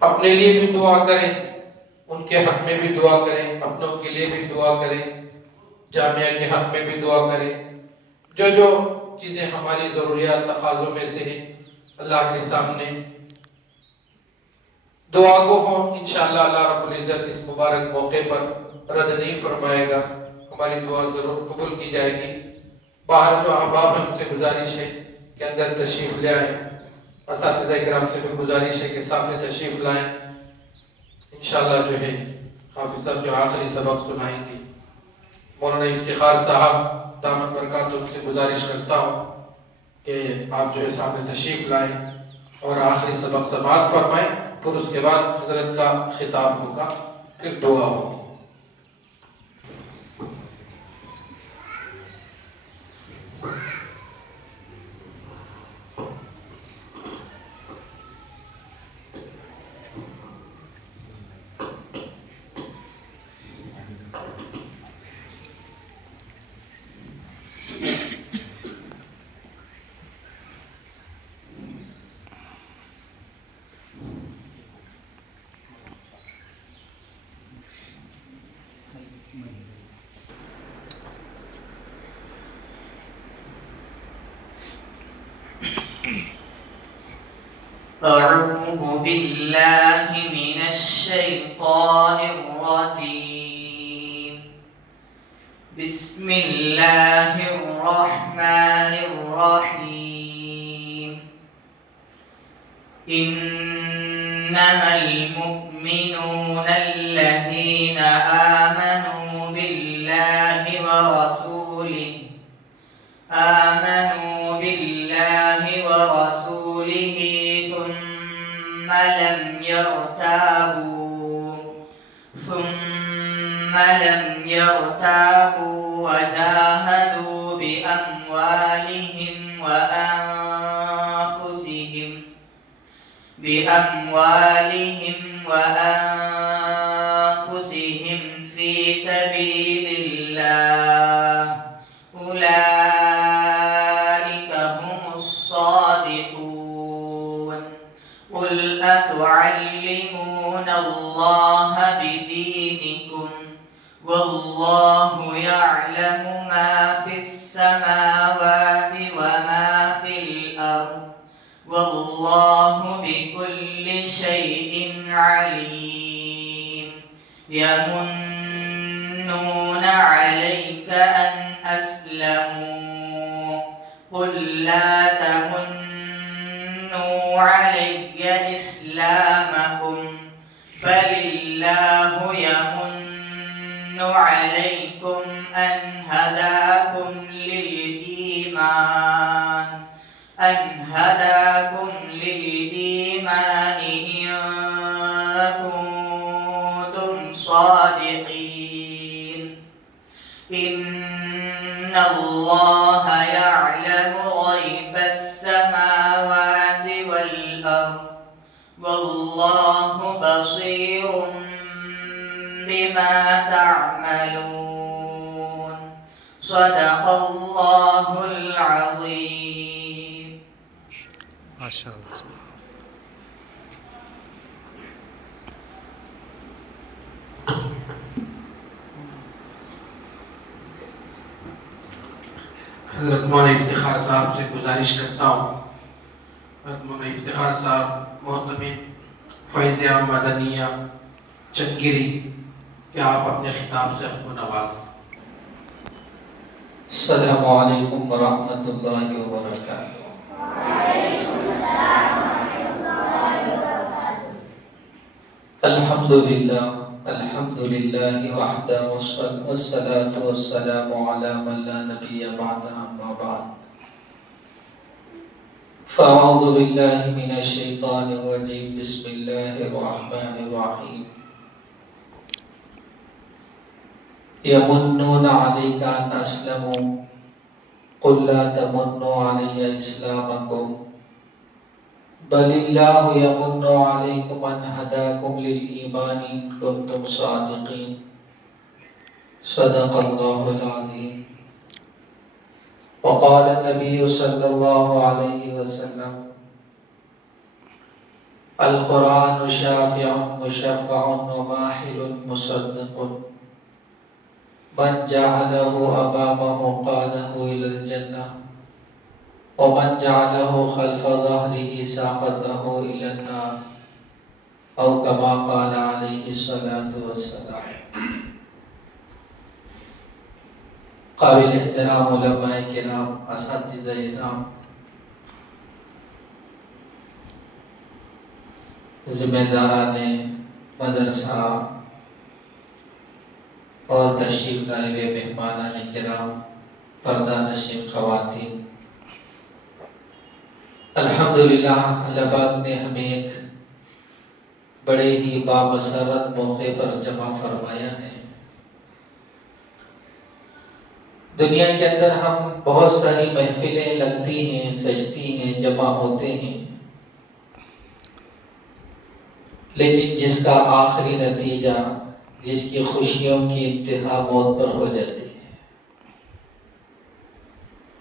اپنے لیے بھی دعا کریں، ان کے حق میں بھی دعا کریں، اپنوں کے لیے بھی دعا کریں، جامعہ کے حق میں بھی دعا کریں۔ جو جو چیزیں ہماری ضروریات تقاضوں میں سے ہیں اللہ کے سامنے دعا کو ہوں، انشاءاللہ اللہ رب العزت اس مبارک موقع پر رد نہیں فرمائے گا، ہماری دعا ضرور قبول کی جائے گی۔ باہر جو احباب ہیں ان سے گزارش ہے کہ اندر تشریف لے آئیں، اساتذہ کرام سے بھی گزارش ہے کہ سامنے تشریف لائیں۔ انشاءاللہ جو ہے حافظ صاحب جو آخری سبق سنائیں گے، مولانا افتخار صاحب دامت برکاتہ سے گزارش کرتا ہوں کہ آپ جو ہے سامنے تشریف لائیں اور آخری سبق سماعت فرمائیں، پھر اس کے بعد حضرت کا خطاب ہوگا، پھر دعا ہوگی۔ أعوذ بالله من الشيطان الرجيم. بسم الله الرحمن الرحيم. إنما المؤمنون الذين آمنوا بالله ورسوله ثم لم يرتابوا وجاهدوا بأموالهم وأنفسهم في سبيل الله أولئك هم الصادقون. قل أتعلمون الله بدينكم والله يعلم ما في السماوات وما في الأرض والله بكل شيء عليم. يمنون عليك أن أسلموا قل لا تمنوا علي إسلامكم بل الله يمن عليكم أن هداكم للإيمان إن كنتم صادقين. إن الله يعلم غيب السماوات والأرض والله بصير بما تعملون. صدق الله العظيم. ما شاء الله. حضرت مولانا افتخار صاحب سے گزارش کرتا ہوں، حضرت مولانا افتخار صاحب محتمم فیضیہ مدنیہ چنگیری، کہ آپ اپنے خطاب سے ہم کو نوازیں۔ السلام علیکم ورحمۃ اللہ وبرکاتہ۔ الحمد للہ وحدہ والصلاة والسلام علی من لا نبی بعد اما بعد فاعوذ باللہ من الشیطان الرجیم بسم اللہ الرحمن الرحیم یمنون علیک ان اسلموا قل لا تمنوا علی اسلامکم بل اللہ یمن علیکم ان ہداکم للایمان ان کنتم صادقین۔ صدق اللہ العظیم۔ وقال النبی صلی اللہ علیہ وسلم القرآن شافع مشفع وماحل مصدق من جعله أمامه قاده إلى الجنة ومن جعله خلف ظهره ساقته إلى النار أو كما قال عليه الصلاة والسلام۔ قابل احترام علماء کرام، اساتذہ کرام، ذمہ داران مدرسہ اور تشریف لائے ہوئے مہمانان کرام، پردہ نشین خواتین، الحمدللہ اللہ پاک نے ہمیں ایک بڑے ہی بامسرت موقع پر جمع فرمایا ہے۔ دنیا کے اندر ہم بہت ساری محفلیں لگتی ہیں، سجتی ہیں، جمع ہوتے ہیں، لیکن جس کا آخری نتیجہ، جس کی خوشیوں کی انتہا موت پر ہو جاتی ہے۔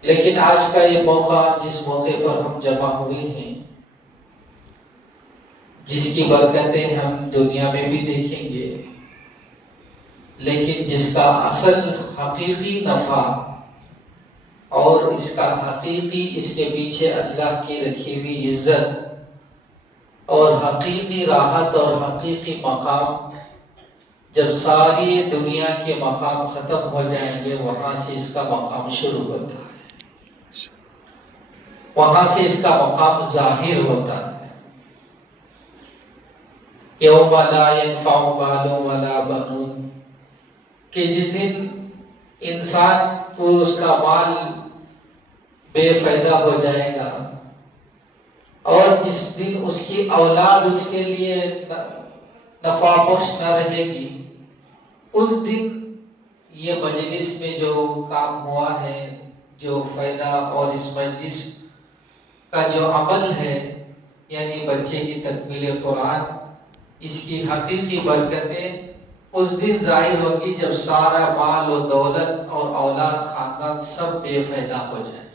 لیکن آج کا یہ موقع، جس موقع پر ہم جمع ہوئے ہیں، جس کی برکتیں ہم دنیا میں بھی دیکھیں گے، لیکن جس کا اصل حقیقی نفع اور اس کا حقیقی، اس کے پیچھے اللہ کی رکھی ہوئی عزت اور حقیقی راحت اور حقیقی مقام، جب ساری دنیا کے مقام ختم ہو جائیں گے، وہاں سے اس کا مقام شروع ہوتا ہے، وہاں سے اس کا مقام ظاہر ہوتا ہے۔ یوم لا ينفع مال ولا بنون، کہ جس دن انسان کو اس کا مال بے فائدہ ہو جائے گا، اور جس دن اس کی اولاد اس کے لیے نفع بخش نہ رہے گی، اس دن یہ مجلس میں جو کام ہوا ہے، جو فائدہ اور اس مجلس کا جو عمل ہے، یعنی بچے کی تکمیل قرآن، اس کی حقیقی برکتیں اس دن ظاہر ہوگی جب سارا مال و دولت اور اولاد خاندان سب بے فائدہ ہو جائے۔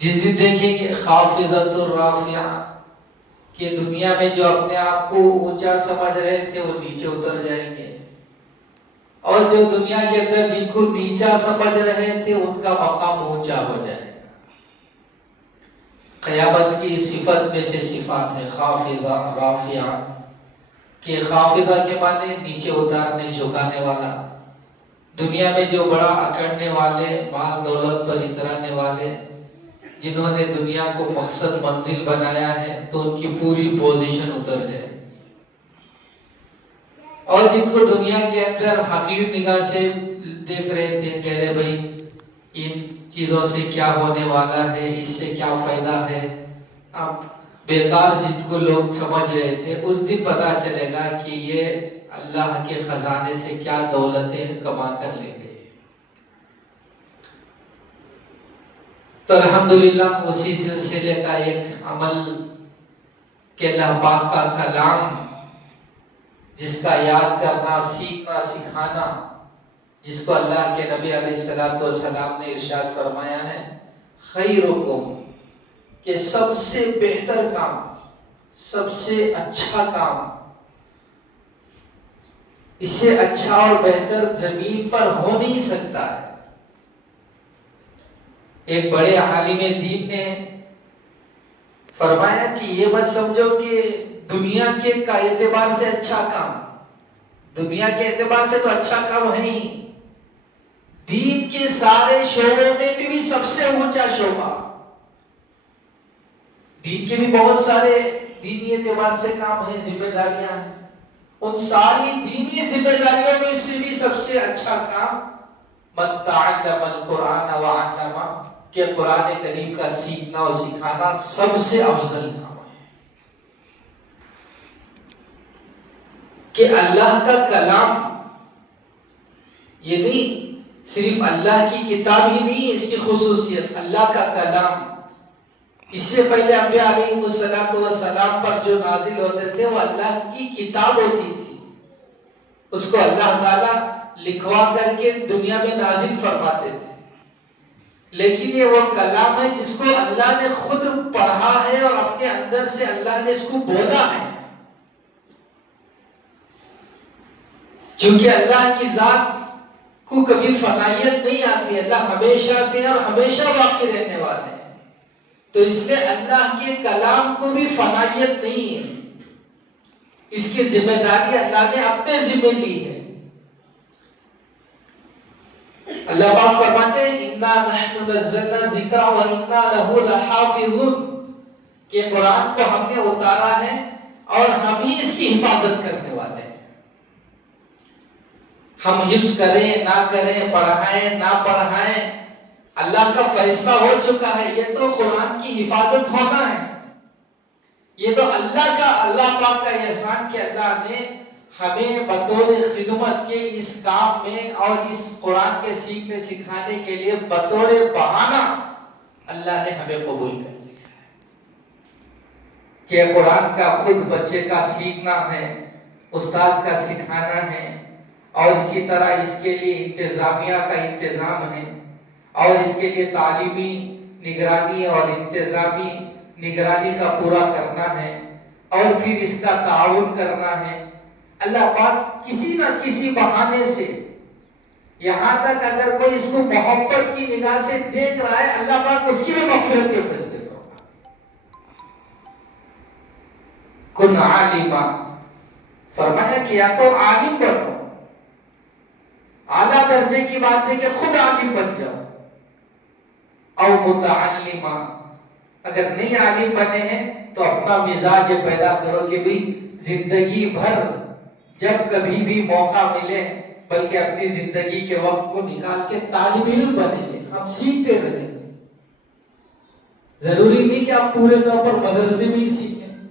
جس دن دیکھیں گے خافضۃ الرافعہ، کہ دنیا میں جو اپنے آپ کو اونچا سمجھ رہے تھے وہ نیچے اتر جائیں گے، اور جو دنیا کے اندر جن کو نیچا سمجھ رہے تھے ان کا مقام اونچا ہو جائے گا۔ قیامت کی صفت میں سے صفات ہے خافضہ رافعہ، کہ خافضہ کے معنی نیچے اتارنے، جھکانے والا۔ دنیا میں جو بڑا اکڑنے والے، مال دولت پر اترانے والے، جنہوں نے دنیا کو مقصد منزل بنایا ہے، تو ان کی پوری پوزیشن اتر جائے۔ اور جن کو دنیا کے اندر حقیر نگاہ سے دیکھ رہے تھے، کہہ رہے بھائی ان چیزوں سے کیا ہونے والا ہے، اس سے کیا فائدہ ہے، اب بیکار جن کو لوگ سمجھ رہے تھے، اس دن پتا چلے گا کہ یہ اللہ کے خزانے سے کیا دولتیں کما کر لے گئے۔ تو الحمدللہ اسی سلسلے کا ایک عمل کہ اللہ پاک کا کلام، جس کا یاد کرنا، سیکھنا، سکھانا، جس کو اللہ کے نبی علیہ الصلوۃ والسلام نے ارشاد فرمایا ہے، خیرکم، کہ سب سے بہتر کام، سب سے اچھا کام، اس سے اچھا اور بہتر زمین پر ہو نہیں سکتا ہے۔ ایک بڑے عالم دین نے فرمایا کہ یہ مت سمجھو کہ دنیا کے کا اعتبار سے اچھا کام، دنیا کے اعتبار سے تو اچھا کام ہے ہی، دین کے سارے شعبوں میں بھی سب سے اونچا شعبہ، دین کے بھی بہت سارے دینی اعتبار سے کام ہیں، ذمہ داریاں ہیں، ان ساری دینی ذمہ داریوں میں سے بھی سب سے اچھا کام من تعلم القرآن وعلمہ، کہ قرآن کریم کا سیکھنا اور سکھانا سب سے افضل کام ہے۔ کہ اللہ کا کلام، یہ نہیں صرف اللہ کی کتاب ہی نہیں، اس کی خصوصیت اللہ کا کلام، اس سے پہلے انبیاء علیہ السلام پر جو نازل ہوتے تھے وہ اللہ کی کتاب ہوتی تھی، اس کو اللہ تعالیٰ لکھوا کر کے دنیا میں نازل فرماتے تھے۔ لیکن یہ وہ کلام ہے جس کو اللہ نے خود پڑھا ہے اور اپنے اندر سے اللہ نے اس کو بولا ہے. چونکہ اللہ کی ذات کو کبھی فنائیت نہیں آتی، اللہ ہمیشہ سے اور ہمیشہ باقی رہنے والے ہیں، تو اس لیے اللہ کے کلام کو بھی فنائیت نہیں ہے. اس کی ذمہ داری اللہ نے اپنے ذمہ لی ہے. اللہ پاک فرماتے ہیں اِنَّا نَحْنُ نَزَّلْنَا الذِّكْرَ وَإِنَّا لَهُ لَحَافِظُونَ کہ قرآن کو ہم نے اتارا ہے اور ہم ہی اس کی حفاظت کرنے والے ہیں. ہم حفظ کریں نہ کریں، پڑھائیں نہ پڑھائیں، اللہ کا فیصلہ ہو چکا ہے. یہ تو قرآن کی حفاظت ہونا ہے. یہ تو اللہ پاک کا احسان کہ اللہ نے ہمیں بطور خدمت کے اس کام میں اور اس قرآن کے سیکھنے سکھانے کے لیے بطور بہانہ اللہ نے ہمیں قبول کر لیا ہے. کہ قرآن کا خود بچے کا سیکھنا ہے، استاد کا سکھانا ہے، اور اسی طرح اس کے لیے انتظامیہ کا انتظام ہے، اور اس کے لیے تعلیمی نگرانی اور انتظامی نگرانی کا پورا کرنا ہے، اور پھر اس کا تعاون کرنا ہے. اللہ پاک کسی نہ کسی بہانے سے، یہاں تک اگر کوئی اس کو محبت کی نگاہ سے دیکھ رہا ہے، اللہ پاک اس کی بھی مغفرت کے فیصلے کرتا. کن عالما، فرمایا کہ یا تو عالم بنو، اعلیٰ درجے کی بات ہے کہ خود عالم بن جاؤ، او متعلما، اگر نہیں عالم بنے ہیں تو اپنا مزاج پیدا کرو کہ بھی زندگی بھر جب کبھی بھی موقع ملے بلکہ اپنی زندگی کے وقت کو نکال کے طالب علم بنیں گے، ہم سیکھتے رہیں گے. ضروری نہیں کہ آپ پورے طور پر مدرسے میں ہی سیکھیں،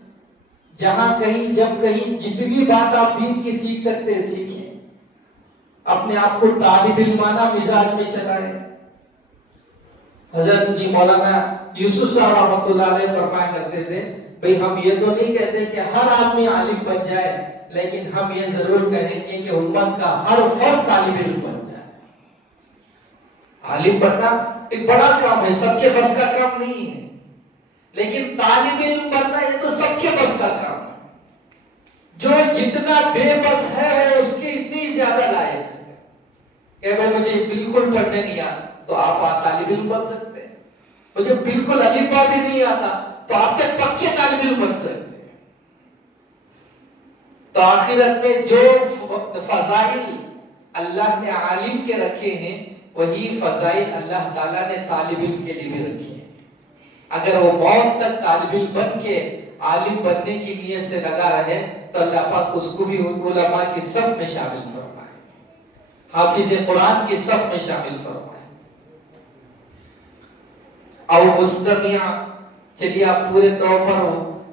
جہاں کہیں جب کہیں جتنی بات آپ دین کی سیکھ سکتے ہیں سیکھیں. اپنے آپ کو طالب علمانہ مزاج میں چلائیں. حضرت جی مولانا یوسف صاحب رحمۃ اللہ علیہ فرمایا کرتے تھے بھئی ہم یہ تو نہیں کہتے کہ ہر آدمی عالم بن جائے، لیکن ہم یہ ضرور کہیں گے کہ امت کا ہر فرد طالب علم بن جائے. عالم بننا ایک بڑا کام ہے، سب کے بس کا کام نہیں ہے، لیکن طالب علم بننا یہ تو سب کے بس کا کام ہے. جو جتنا بے بس ہے وہ اس کی اتنی زیادہ لائق ہے کہ بھائی مجھے بالکل پڑھنے نہیں آتا تو آپ طالب علم بن سکتے ہیں، مجھے بالکل الف با بھی نہیں آتا تو آپ کے پکے طالب علم بن سکتے ہیں. تو آخرت میں جو فضائل اللہ نے عالم کے رکھے ہیں وہی فضائل اللہ تعالیٰ نے طالب علم کے لیے بھی رکھے ہیں. اگر وہ موت تک طالب علم بن کے عالم بننے کی نیت سے لگا رہے تو اللہ پاک اس کو بھی علماء کی صف میں شامل فرمائے، حافظ قرآن کی صف میں شامل فرمائے. اور مستمع، چلیے آپ پورے طور پر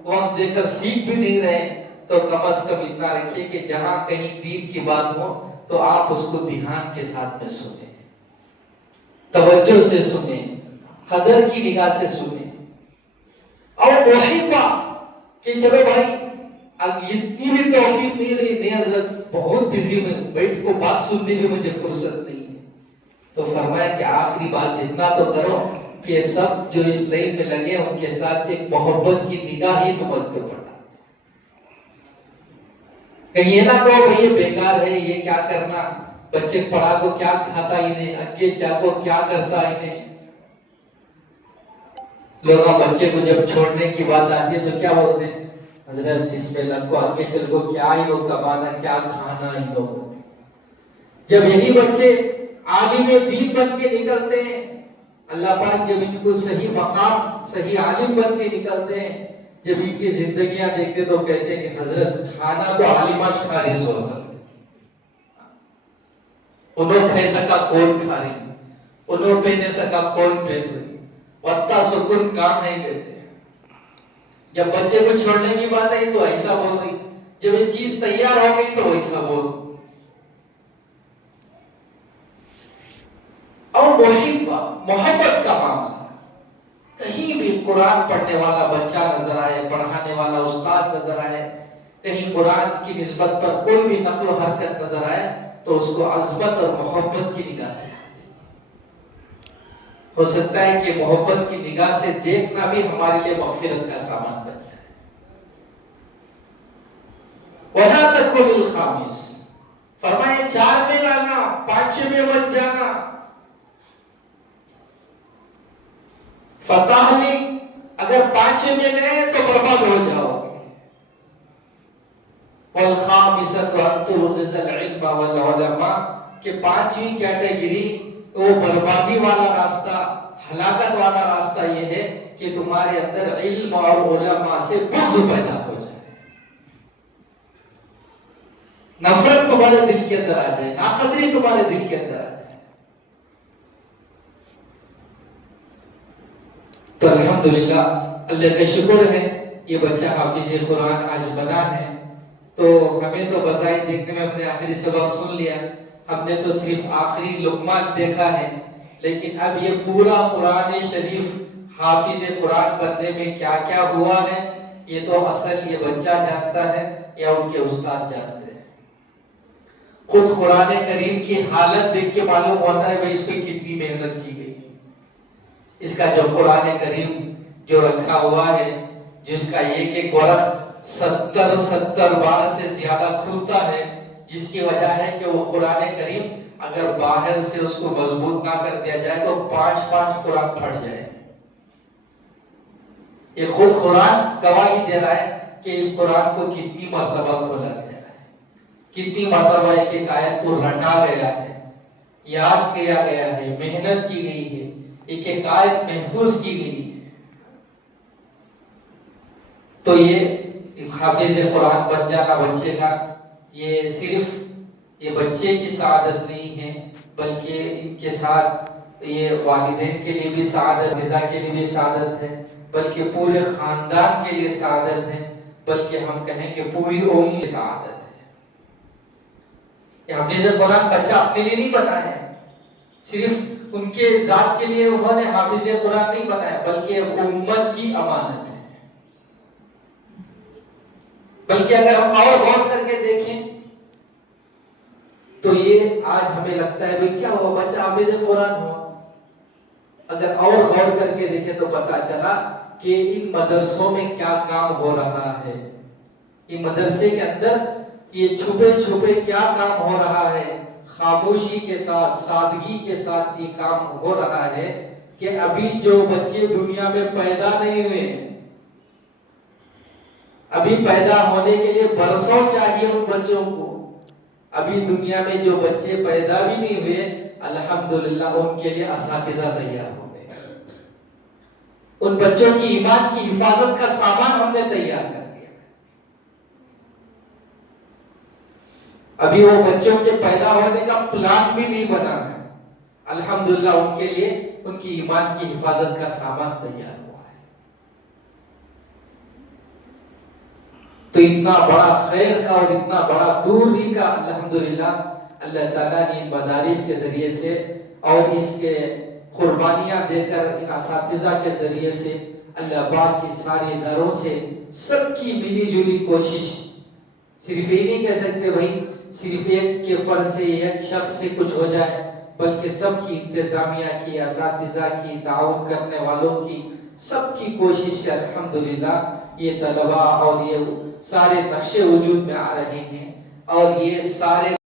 وقت دے کر سیکھ بھی نہیں رہے تو کم از کم اتنا رکھیے کہ جہاں کہیں دین کی بات ہو تو آپ اس کو دھیان کے ساتھ میں سنیں، توجہ سے سنیں، قدر کی نگاہ سے سنیں. اور محبہ کہ چلو بھائی اب اتنی بھی توفیق نہیں رہی، نہیں حضرت بہت بزی میں بیٹھ کو بات سننے کی مجھے فرصت نہیں ہے، تو فرمایا کہ آخری بات اتنا تو کرو کہ سب جو اس لائن میں لگے ان کے ساتھ ایک محبت کی نگاہ ہی تم کے پڑا. کہیں یہ نہ کہو بھئی یہ بیکار ہے، یہ کیا کرنا، بچے پڑھا کو کیا کھاتا انہیں، اگے جا کو کیا کرتا انہیں. لوگ بچے کو جب چھوڑنے کی بات آتی ہے تو کیا بولتے ہیں، حضرت اس میں لگ کو آگے چل کو کیا ہی لوگ کمانا کیا کھانا ہی لوگ. جب یہی بچے عالم دین بن کے نکلتے ہیں، اللہ پاک جب ان کو صحیح مقام صحیح عالم بن کے نکلتے ہیں، جب ان کی زندگیاں دیکھتے تو کہتے ہیں کہ حضرت کھانا تو عالماج کھا رہی سو سکتے، انہوں کھے سکا کون کھا رہی، انہوں پہنے سکا کون پہن رہی، وقتا سکون کام نہیں کہتے ہیں. جب بچے کو چھوڑنے کی بات آئی تو ایسا بول رہی، جب یہ چیز تیار ہو گئی تو ایسا بول. اور محبت کا معاملہ، کہیں بھی قرآن پڑھنے والا بچہ نظر آئے، پڑھانے والا استاد نظر آئے، کہیں قرآن کی نسبت پر کوئی بھی نقل و حرکت نظر آئے تو اس کو عظمت اور محبت کی نگاہ سے. ہو سکتا ہے کہ محبت کی نگاہ سے دیکھنا بھی ہمارے لیے مغفرت کا سامان بن جائے۔ وَلَا تَكُنِ الْخَامِسِ، فرمایا 4 میں لانا، 5 میں مت جانا۔ فتح لی، اگر 5 میں گئے تو برباد ہو جاؤ گے۔ وَالْخَامِسَةُ أَن تُلْغِزَ الْعِلْمَ وَالْعُلَمَاء، کہ 5ویں کیٹیگری وہ بربادی والا راستہ، ہلاکت والا راستہ یہ ہے کہ تمہارے اندر علم اور علماء سے بغض پیدا ہو جائے، نفرت تمہارے دل کے اندر آ جائے، ناقدری تمہارے دل کے اندر آ جائے۔ تو الحمدللہ اللہ کا شکر ہے یہ بچہ حافظ قرآن آج بنا ہے۔ تو ہمیں تو بظاہر دیکھنے میں ہم نے آخری سبق سن لیا، ہم نے تو صرف آخری لقمات دیکھا ہے، لیکن اب یہ پورا قرآن شریف حافظ قرآن بننے میں کیا کیا ہوا ہے یہ تو اصل یہ بچہ جانتا ہے یا ان کے استاد جانتے ہیں۔ خود قرآن کریم کی حالت دیکھ کے معلوم ہوتا ہے بھئی اس پہ کتنی محنت کی گئی، اس کا جو قرآن کریم جو رکھا ہوا ہے، جس کا ایک ورق 70 بار سے زیادہ کھلتا ہے، جس کی وجہ ہے کہ وہ قرآن کریم اگر باہر سے اس کو مضبوط نہ کر دیا جائے تو 5 قرآن پھٹ جائے۔ یہ خود قرآن گواہی دے رہا ہے کہ اس قرآن کو کتنی مرتبہ کھولا گیا ہے، کتنی مرتبہ ایک آیت کو رٹا گیا ہے، یاد کیا گیا ہے، محنت کی گئی ہے، ایک آیت محفوظ کی گئی ہے۔ تو یہ حافظ قرآن بن جانا بچے کا، یہ صرف یہ بچے کی سعادت نہیں ہے بلکہ ان کے ساتھ یہ والدین کے لیے بھی سعادت، رضا کے لیے بھی سعادت ہے، بلکہ پورے خاندان کے لیے سعادت ہے، بلکہ ہم کہیں کہ پوری امت کی سعادت ہے۔ یہ حافظ قرآن بچہ اپنے لیے نہیں بنا ہے، صرف ان کے ذات کے لیے انہوں نے حافظ قرآن نہیں بنایا، بلکہ امت کی امانت ہے۔ بلکہ اگر ہم اور غور کر کے دیکھیں تو یہ آج ہمیں لگتا ہے بھئی کیا ہوا، بچہ حافظ قرآن ہوا۔ اگر اور غور کر کے دیکھیں تو پتا چلا کہ ان مدرسوں میں کیا کام ہو رہا ہے، یہ مدرسے کے اندر یہ چھپے کیا کام ہو رہا ہے، خاموشی کے ساتھ، سادگی کے ساتھ یہ کام ہو رہا ہے کہ ابھی جو بچے دنیا میں پیدا نہیں ہوئے، ابھی پیدا ہونے کے لیے برسوں چاہیے ان بچوں کو، ابھی دنیا میں جو بچے پیدا بھی نہیں ہوئے الحمدللہ ان کے لیے اساتذہ تیار ہو گئے، ان بچوں کی ایمان کی حفاظت کا سامان ہم نے تیار کر دیا۔ ابھی وہ بچوں کے پیدا ہونے کا پلان بھی نہیں بنا ہے، الحمدللہ ان کے لیے ان کی ایمان کی حفاظت کا سامان تیار ہوا ہے۔ تو اتنا بڑا خیر کا اور اتنا بڑا دوری کا الحمدللہ اللہ تعالیٰ نے ان مدارس کے ذریعے سے اور اس کے قربانیاں دے کر ان اساتذہ کے ذریعے سے اللہ پاک کی ساری اداروں سے سب کی ملی جلی کوشش، صرف یہ نہیں کہہ سکتے بھائی صرف ایک کے فرد سے ایک شخص سے کچھ ہو جائے، بلکہ سب کی انتظامیہ کی، اساتذہ کی، تعاون کرنے والوں کی، سب کی کوشش سے الحمدللہ یہ طلباء اور یہ سارے نقشے وجود میں آ رہے ہیں، اور یہ سارے